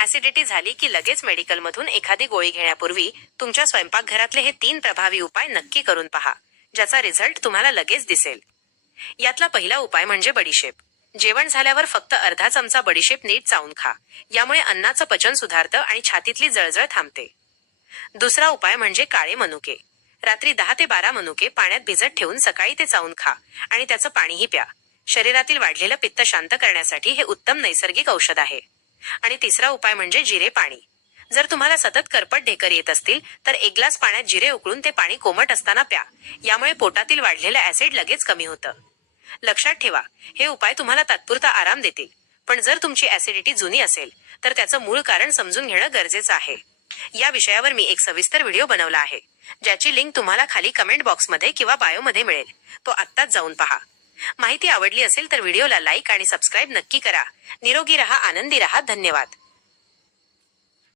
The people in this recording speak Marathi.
ऍसिडिटी झाली की लगेच मेडिकलमधून एखादी गोळी घेण्यापूर्वी तुमच्या स्वयंपाकघरातले हे 3 प्रभावी उपाय नक्की करून पहा, ज्याचा रिझल्ट तुम्हाला लगेच दिसेल. यातला पहिला उपाय म्हणजे बडीशेप. जेवण झाल्यावर फक्त अर्धा चमचा बडीशेप नीट चावून खा. यामुळे अन्नाचं पचन सुधारतं आणि छातीतली जळजळ थांबते. दुसरा उपाय म्हणजे काळे मनुके. रात्री 10 ते 12 मनुके पाण्यात भिजत ठेवून सकाळी ते चावून खा आणि त्याचं पाणीही प्या. शरीरातील वाढलेलं पित्त शांत करण्यासाठी हे उत्तम नैसर्गिक औषध आहे. आणि तिसरा उपाय म्हणजे जिरे पाणी. जर तुम्हाला सतत करपट ढेकर येत असतील तर 1 ग्लास पाण्यात जिरे उकळून ते पाणी कोमट असताना प्या. यामुळे पोटातील वाढलेलं ऍसिड लगेच कमी होतं. लक्षात ठेवा, हे उपाय तुम्हाला तात्पुरता आराम देतील, पण जर तुमची ऍसिडिटी जुनी असेल तर त्याचं मूळ कारण समजून घेणं गरजेचं आहे. या विषयावर मी एक सविस्तर व्हिडिओ बनवला आहे, ज्याची लिंक तुम्हाला खाली कमेंट बॉक्समध्ये किंवा बायोमध्ये मिळेल. तो आत्ताच जाऊन पहा. माहिती आवडली असेल तर व्हिडिओला लाईक आणि सबस्क्राईब नक्की करा. निरोगी रहा, आनंदी रहा. धन्यवाद.